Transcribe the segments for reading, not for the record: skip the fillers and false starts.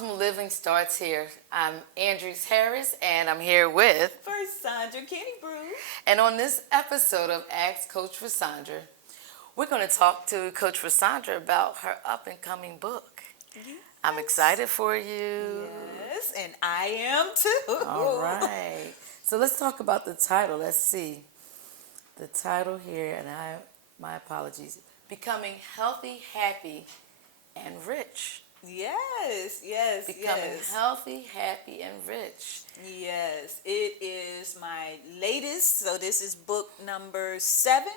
Optimal Living starts here. I'm Andrews Harris, and I'm here with Versandra Kenny Brew. And on this episode of Ask Coach Versandra, we're going to talk to Coach Versandra about her up-and-coming book. Yes. I'm excited for you. Yes, and I am too. All right. So let's talk about the title. Let's see. The title here, and my apologies. Becoming Healthy, Happy, and Rich. Yes. Becoming healthy, happy, and rich. Yes, it is my latest. So this is book number 7.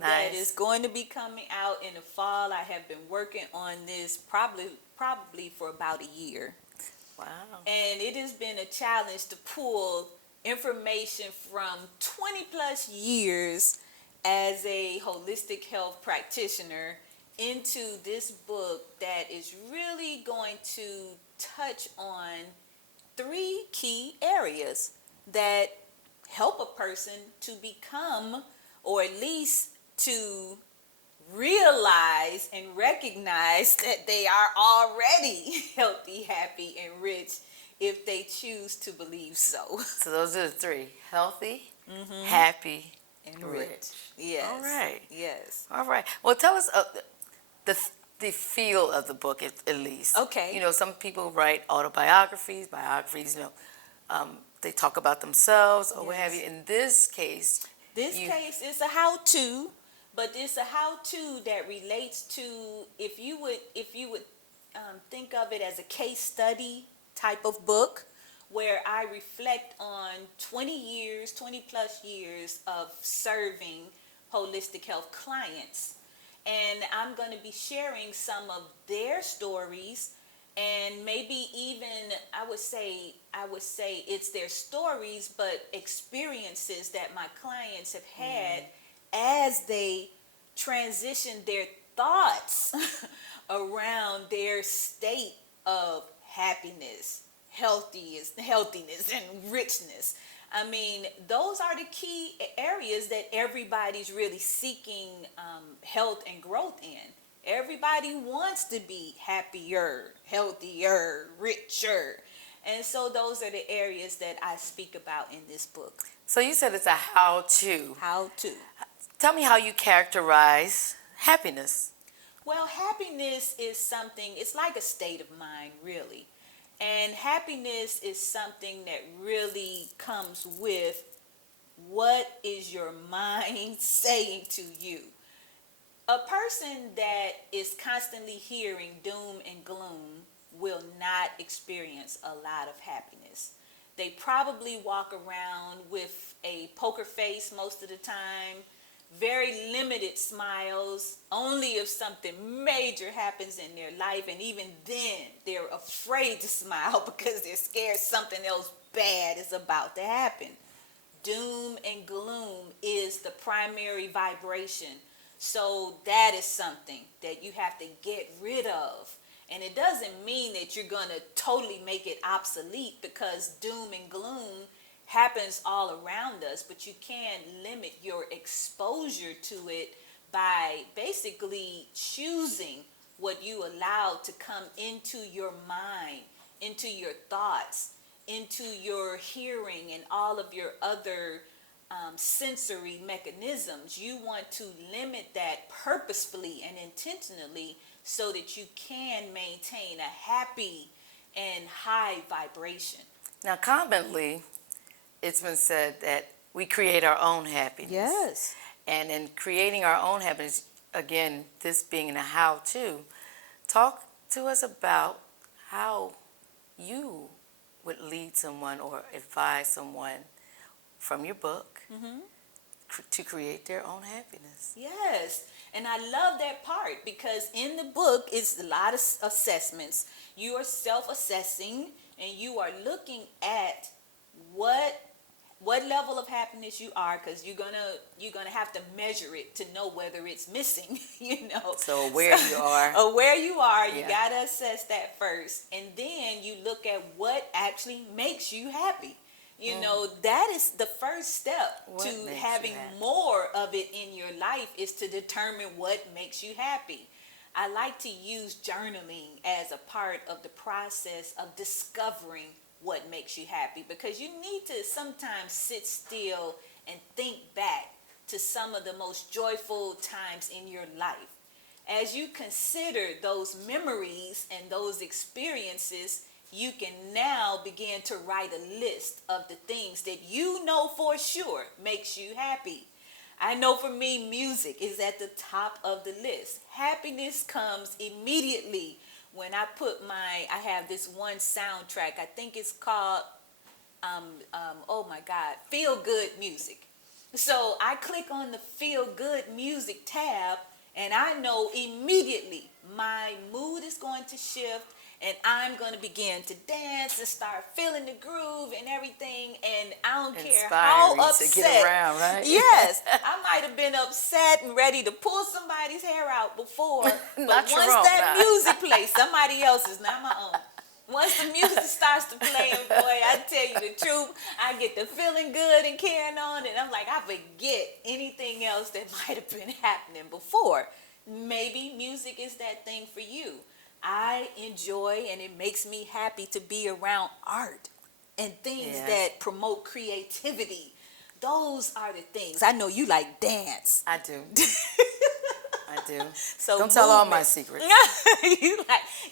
Nice. That is going to be coming out in the fall. I have been working on this probably for about a year. Wow. And it has been a challenge to pull information from 20 plus years as a holistic health practitioner into this book that is really going to touch on 3 key areas that help a person to become, or at least to realize and recognize that they are already healthy, happy, and rich if they choose to believe so. So those are the 3. Healthy, happy, And rich. Yes. All right. Yes. All right. Well, tell us the feel of the book at least. Okay. You know, some people write autobiographies, biographies, they talk about themselves or what have you. In this case, This case is a how-to, but it's a how-to that relates to if you would think of it as a case study type of book where I reflect on 20 plus years of serving holistic health clients. And I'm going to be sharing some of their stories, and maybe even I would say it's their stories, but experiences that my clients have had as they transition their thoughts around their state of happiness, healthiness, and richness. I mean, those are the key areas that everybody's really seeking health and growth in. Everybody wants to be happier, healthier, richer. And so those are the areas that I speak about in this book. So you said it's a how-to. How to. Tell me how you characterize happiness. Well, happiness is something, it's like a state of mind, really. And happiness is something that really comes with what is your mind saying to you. A person that is constantly hearing doom and gloom will not experience a lot of happiness. They probably walk around with a poker face most of the time, very limited smiles, only if something major happens in their life, and even then they're afraid to smile because they're scared something else bad is about to happen. Doom and gloom is the primary vibration. So that is something that you have to get rid of. And it doesn't mean that you're going to totally make it obsolete, because doom and gloom happens all around us, but you can limit your exposure to it by basically choosing what you allow to come into your mind, into your thoughts, into your hearing, and all of your other sensory mechanisms. You want to limit that purposefully and intentionally so that you can maintain a happy and high vibration. Now, commonly, it's been said that we create our own happiness. Yes. And in creating our own happiness, again, this being a how-to, talk to us about how you would lead someone or advise someone from your book to create their own happiness. Yes, and I love that part, because in the book it's a lot of assessments. You are self-assessing, and you are looking at what level of happiness you are, because you're gonna have to measure it to know whether it's missing. So where you are. Where you are, you Yeah. gotta assess that first, and then you look at what actually makes you happy. That is the first step What to makes you having happy? more of it in your life, is to determine what makes you happy. I like to use journaling as a part of the process of discovering what makes you happy, because you need to sometimes sit still and think back to some of the most joyful times in your life. As you consider those memories and those experiences, you can now begin to write a list of the things that you know for sure makes you happy. I know for me, music is at the top of the list. Happiness comes immediately when I have this one soundtrack. I think it's called, oh my God, Feel Good Music. So I click on the Feel Good Music tab, and I know immediately my mood is going to shift, and I'm going to begin to dance and start feeling the groove and everything. And I don't care how Inspiring upset. to get around, right? Yes, I might have been upset and ready to pull somebody's hair out before, but Not your once own, that nah. music plays, somebody else's, not my own. Once the music starts to play, and boy, I tell you the truth, I get to feeling good and carrying on, and I'm like, I forget anything else that might have been happening before. Maybe music is that thing for you. I enjoy, and it makes me happy to be around art and things Yes. that promote creativity. Those are the things. I know you like dance. I do. I do. So Don't tell all my movement. secrets.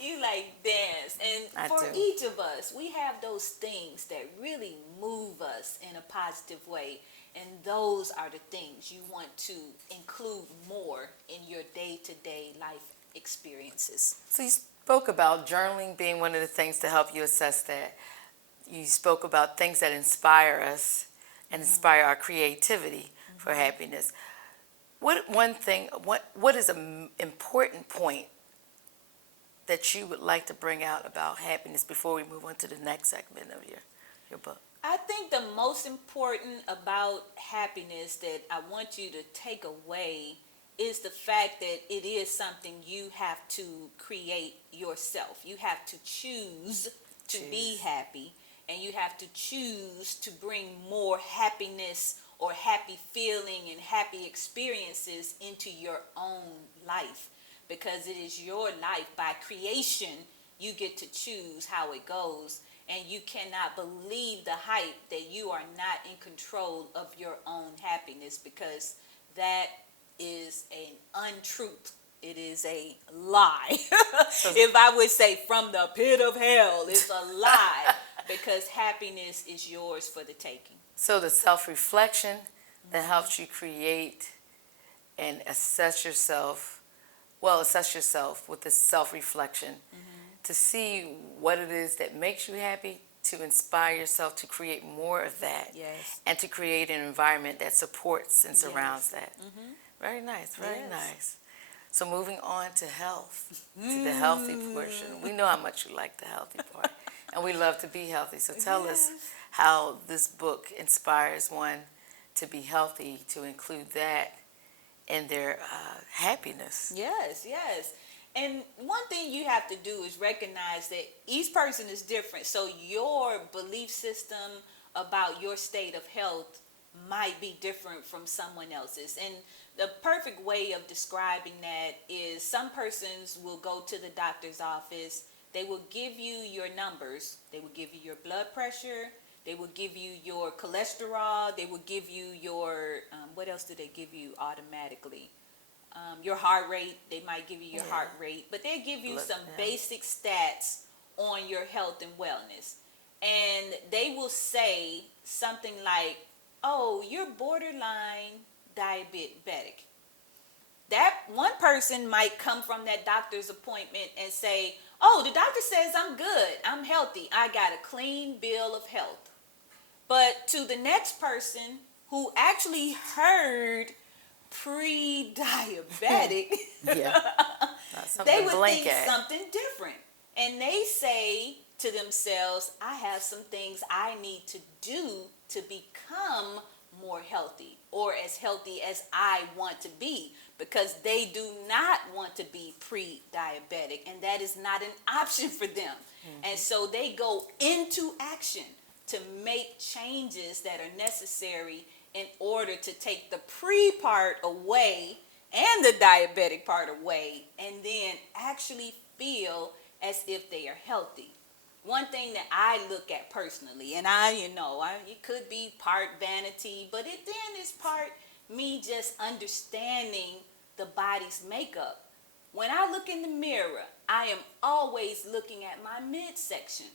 you like dance, and I for do. each of us, we have those things that really move us in a positive way, and those are the things you want to include more in your day-to-day life experiences. So you spoke about journaling being one of the things to help you assess that. You spoke about things that inspire us and inspire our creativity for happiness. What is an important point that you would like to bring out about happiness before we move on to the next segment of your book? I think the most important about happiness that I want you to take away is the fact that it is something you have to create yourself. You have to choose to be happy, and you have to choose to bring more happiness or happy feeling and happy experiences into your own life, because it is your life. By creation, you get to choose how it goes, and you cannot believe the hype that you are not in control of your own happiness, because that is an untruth. It is a lie. If I would say from the pit of hell, it's a lie, because happiness is yours for the taking. So the self-reflection that helps you create and assess yourself with the self-reflection to see what it is that makes you happy, to inspire yourself to create more of that. Yes. And to create an environment that supports and surrounds that. Mm-hmm. Very nice, very Yes. nice. So moving on to health, to the healthy portion. We know how much you like the healthy part, and we love to be healthy. So tell us how this book inspires one to be healthy, to include that in their happiness. Yes, yes. And one thing you have to do is recognize that each person is different. So your belief system about your state of health might be different from someone else's. And the perfect way of describing that is, some persons will go to the doctor's office. They will give you your numbers. They will give you your blood pressure. They will give you your cholesterol. They will give you your, what else do they give you automatically? Your heart rate. They might give you your heart rate, but they give you some basic stats on your health and wellness. And they will say something like, oh, you're borderline diabetic. That one person might come from that doctor's appointment and say, oh, the doctor says I'm good, I'm healthy, I got a clean bill of health. But to the next person who actually heard pre-diabetic, they would think something different. And they say to themselves, I have some things I need to do to become more healthy, or as healthy as I want to be, because they do not want to be pre-diabetic, and that is not an option for them. And so they go into action to make changes that are necessary in order to take the pre part away and the diabetic part away, and then actually feel as if they are healthy. One thing that I look at personally, and it could be part vanity, but it then is part me just understanding the body's makeup. When I look in the mirror, I am always looking at my midsection.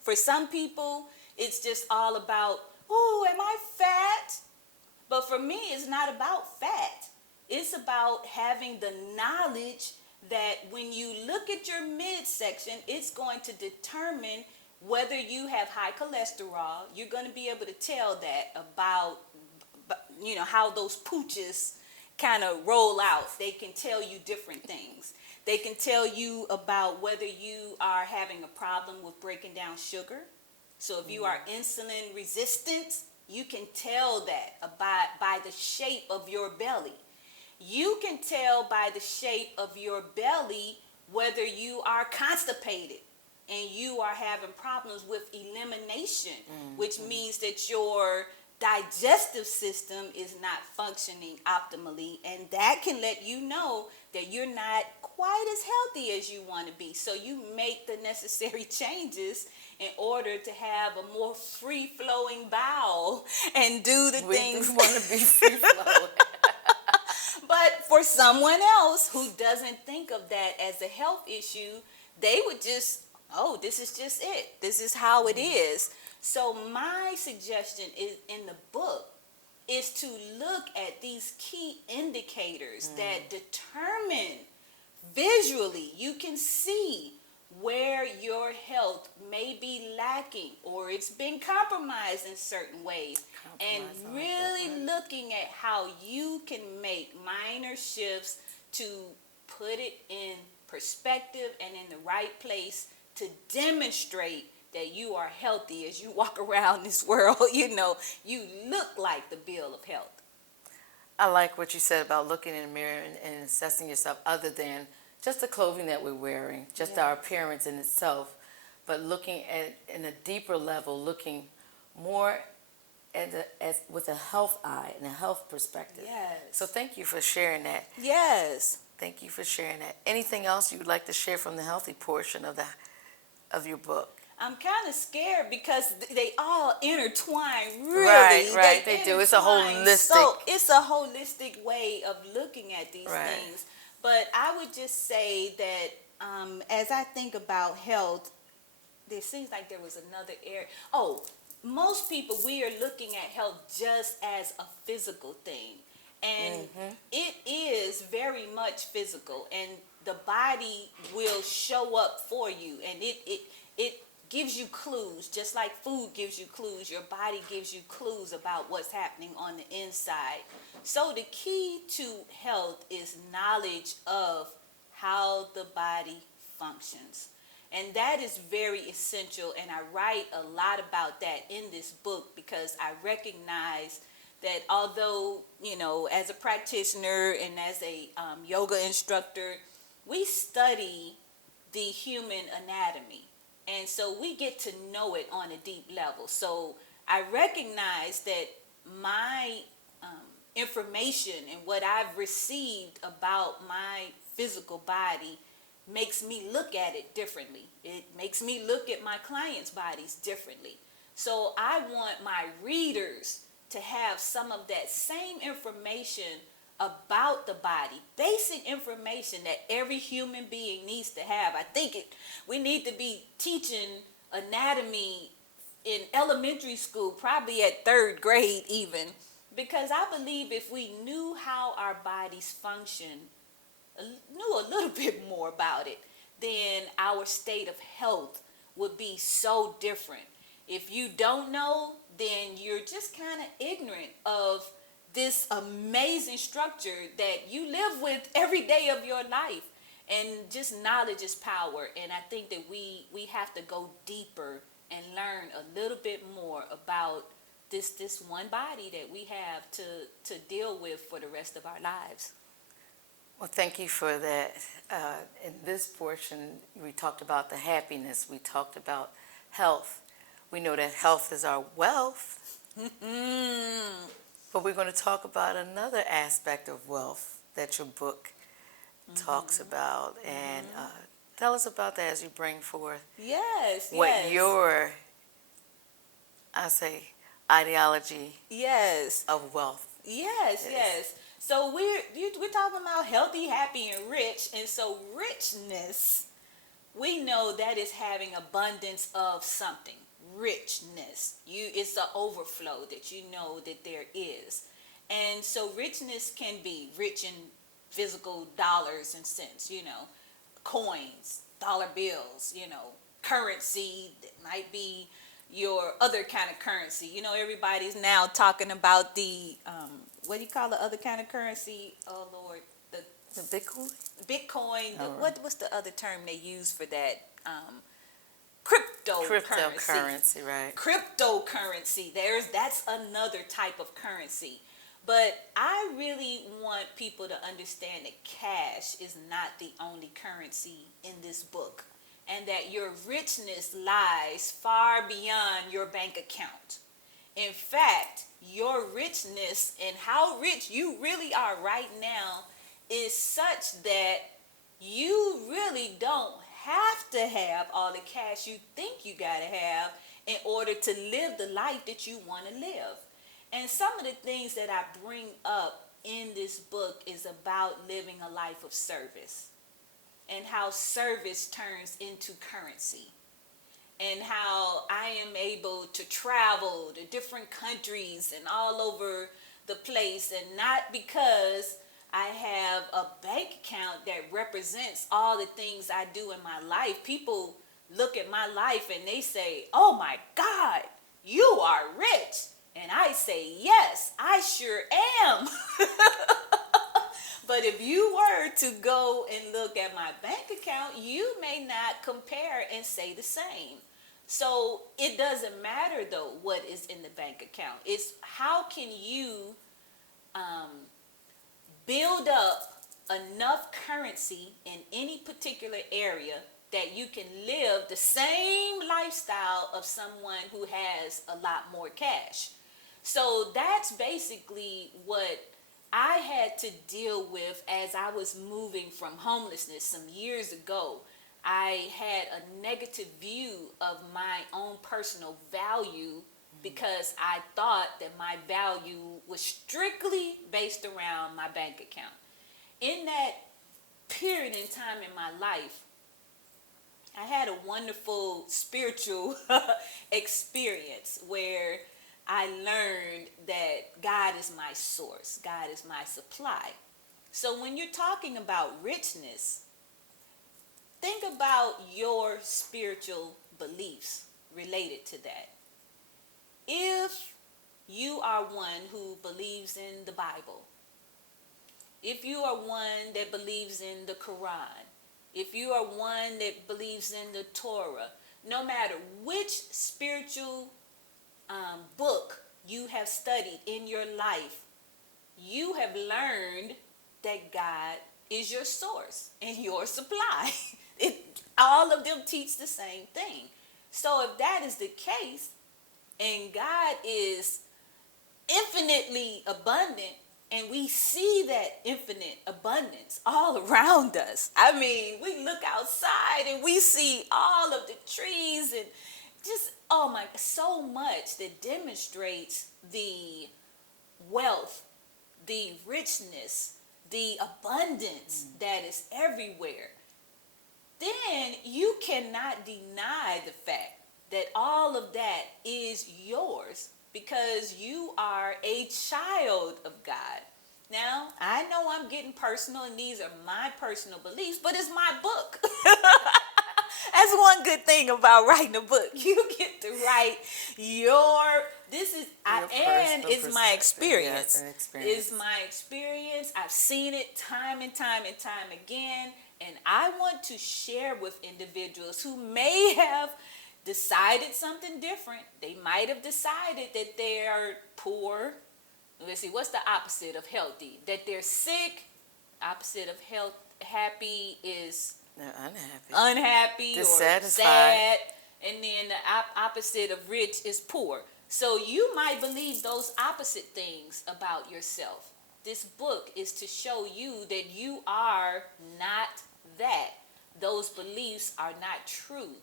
For some people, it's just all about, oh, am I fat? But for me, it's not about fat. It's about having the knowledge that when you look at your midsection, it's going to determine whether you have high cholesterol. You're going to be able to tell that about, how those pooches kind of roll out. They can tell you different things. They can tell you about whether you are having a problem with breaking down sugar. So if you are insulin resistant, you can tell that by the shape of your belly. You can tell by the shape of your belly whether you are constipated and you are having problems with elimination, which means that your digestive system is not functioning optimally, and that can let you know that you're not quite as healthy as you want to be. So you make the necessary changes in order to have a more free-flowing bowel and do the things. We want to be free-flowing. But for someone else who doesn't think of that as a health issue, they would just, oh, this is just it. This is how it is. So my suggestion is in the book is to look at these key indicators that determine visually, you can see where your health may be lacking or it's been compromised in certain ways, and really looking at how you can make minor shifts to put it in perspective and in the right place to demonstrate that you are healthy as you walk around this world. You look like the bill of health. I like what you said about looking in the mirror and assessing yourself, other than just the clothing that we're wearing, just our appearance in itself, but looking at in a deeper level, looking more with a health eye and a health perspective. Yes. So thank you for sharing that. Yes. Thank you for sharing that. Anything else you would like to share from the healthy portion of your book? I'm kind of scared because they all intertwine, really. Right. They do. It's a holistic. So it's a holistic way of looking at these things. But I would just say that as I think about health, there seems like there was another area. Oh, most people, we are looking at health just as a physical thing. And it is very much physical. And the body will show up for you. And it gives you clues, just like food gives you clues. Your body gives you clues about what's happening on the inside. So the key to health is knowledge of how the body functions. And that is very essential, and I write a lot about that in this book because I recognize that although, as a practitioner and as a yoga instructor, we study the human anatomy. And so we get to know it on a deep level. So I recognize that my information and what I've received about my physical body makes me look at it differently. It makes me look at my clients' bodies differently. So I want my readers to have some of that same information about the body, basic information that every human being needs to have. I think we need to be teaching anatomy in elementary school, probably at 3rd grade even, because I believe if we knew how our bodies function, knew a little bit more about it, then our state of health would be so different. If you don't know, then you're just kind of ignorant of this amazing structure that you live with every day of your life. And just knowledge is power. And I think that we have to go deeper and learn a little bit more about this one body that we have to deal with for the rest of our lives. Well, thank you for that. In this portion, we talked about the happiness. We talked about health. We know that health is our wealth. But we're going to talk about another aspect of wealth that your book talks about, and tell us about that as you bring forth Yes, what yes. your, I say, ideology Yes. of wealth Yes, is. yes. So we're talking about healthy, happy, and rich, and so richness, we know that is having abundance of something. Richness, it's an overflow that you know that there is, and so richness can be rich in physical dollars and cents. Coins, dollar bills. Currency that might be your other kind of currency. Everybody's now talking about the what do you call the other kind of currency? Oh Lord, the The Bitcoin? Bitcoin. Oh, What's the other term they use for that? Cryptocurrency. cryptocurrency, right? Cryptocurrency. That's another type of currency. But I really want people to understand that cash is not the only currency in this book, and that your richness lies far beyond your bank account. In fact, your richness and how rich you really are right now is such that you really don't have to have all the cash you think you got to have in order to live the life that you want to live. And some of the things that I bring up in this book is about living a life of service, and how service turns into currency, and how I am able to travel to different countries and all over the place, and not because I have a bank account that represents all the things I do in my life. People look at my life and they say, "Oh my God, you are rich." And I say, "Yes, I sure am." But if you were to go and look at my bank account, you may not compare and say the same. So it doesn't matter though what is in the bank account. It's how can you build up enough currency in any particular area that you can live the same lifestyle of someone who has a lot more cash. So that's basically what I had to deal with as I was moving from homelessness some years ago. I had a negative view of my own personal value because I thought that my value was strictly based around my bank account. In that period in time in my life, I had a wonderful spiritual experience where I learned that God is my source, God is my supply. So when you're talking about richness, think about your spiritual beliefs related to that. If you are one who believes in the Bible, if you are one that believes in the Quran, if you are one that believes in the Torah, no matter which spiritual book you have studied in your life, you have learned that God is your source and your supply. All of them teach the same thing. So if that is the case, and God is infinitely abundant, and we see that infinite abundance all around us. I mean, we look outside and we see all of the trees and just, oh my, so much that demonstrates the wealth, the richness, the abundance that is everywhere. Then you cannot deny the fact that all of that is yours because you are a child of God. Now, I know I'm getting personal and these are my personal beliefs, but it's my book. That's one good thing about writing a book. You get to write and it's my experience. Yes, an experience. It's my experience. I've seen it time and time and time again. And I want to share with individuals who may have decided something different. They might have decided that they are poor. Let's see, what's the opposite of healthy? That they're sick. Opposite of health, happy is They're unhappy. Unhappy or Dissatisfied. sad. And then the opposite of rich is poor. So you might believe those opposite things about yourself. This book is to show you that you are not that. Those beliefs are not true.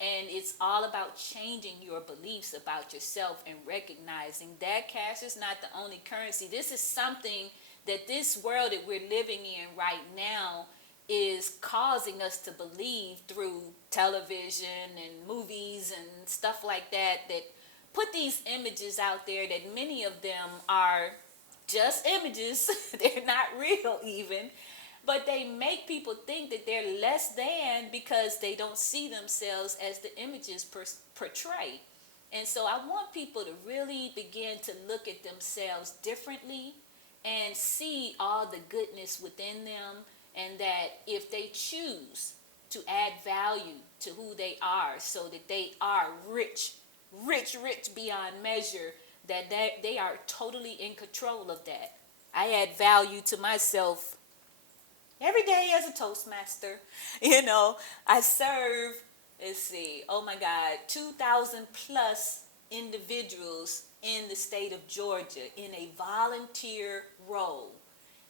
And it's all about changing your beliefs about yourself and recognizing that cash is not the only currency. This is something that this world that we're living in right now is causing us to believe through television and movies and stuff like that, that put these images out there that many of them are just images. They're not real even, but they make people think that they're less than because they don't see themselves as the images portray. And so I want people to really begin to look at themselves differently and see all the goodness within them, and that if they choose to add value to who they are so that they are rich, rich beyond measure, that they are totally in control of that. I add value to myself every day as a Toastmaster. You know, I serve, let's see, oh my God, 2,000 plus individuals in the state of Georgia in a volunteer role.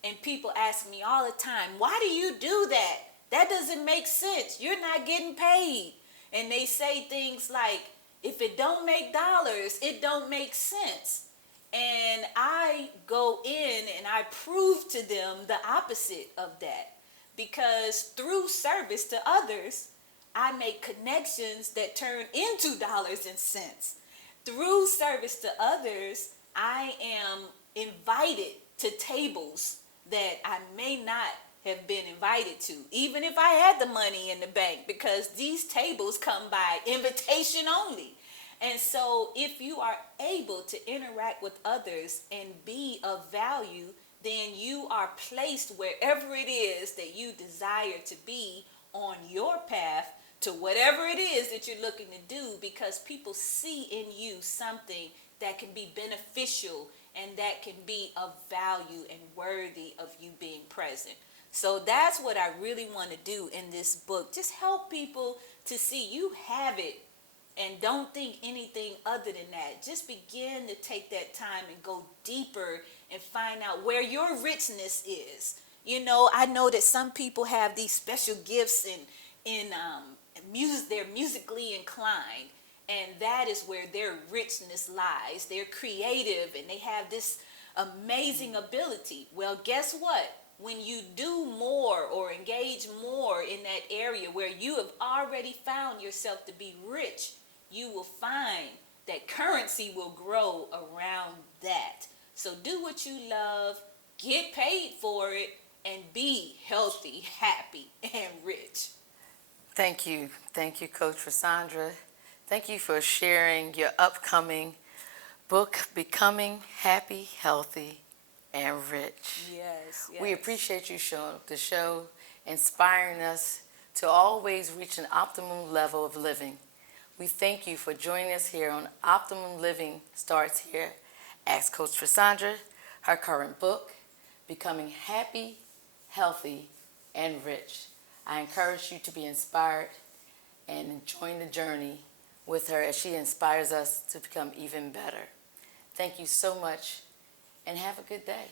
And people ask me all the time, why do you do that? That doesn't make sense. You're not getting paid. And they say things like, if it don't make dollars, it don't make sense. And I go in and I prove to them the opposite of that. Because through service to others, I make connections that turn into dollars and cents. Through service to others, I am invited to tables that I may not have been invited to, even if I had the money in the bank, because these tables come by invitation only. And so if you are able to interact with others and be of value, then you are placed wherever it is that you desire to be on your path to whatever it is that you're looking to do, because people see in you something that can be beneficial and that can be of value and worthy of you being present. So that's what I really want to do in this book. Just help people to see you have it and don't think anything other than that. Just begin to take that time and go deeper and find out where your richness is. You know, I know that some people have these special gifts in music. They're musically inclined, and that is where their richness lies. They're creative and they have this amazing ability. Well, guess what? When you do more or engage more in that area where you have already found yourself to be rich, you will find that currency will grow around that. So do what you love, get paid for it, and be healthy, happy, and rich. Thank you. Thank you, Coach Versandra. Thank you for sharing your upcoming book, Becoming Happy, Healthy, and Rich. Yes, yes. We appreciate you showing up the show, inspiring us to always reach an optimum level of living. We thank you for joining us here on Optimum Living Starts Here. Ask Coach Versandra, her current book, Becoming Happy, Healthy, and Rich. I encourage you to be inspired and join the journey with her as she inspires us to become even better. Thank you so much and have a good day.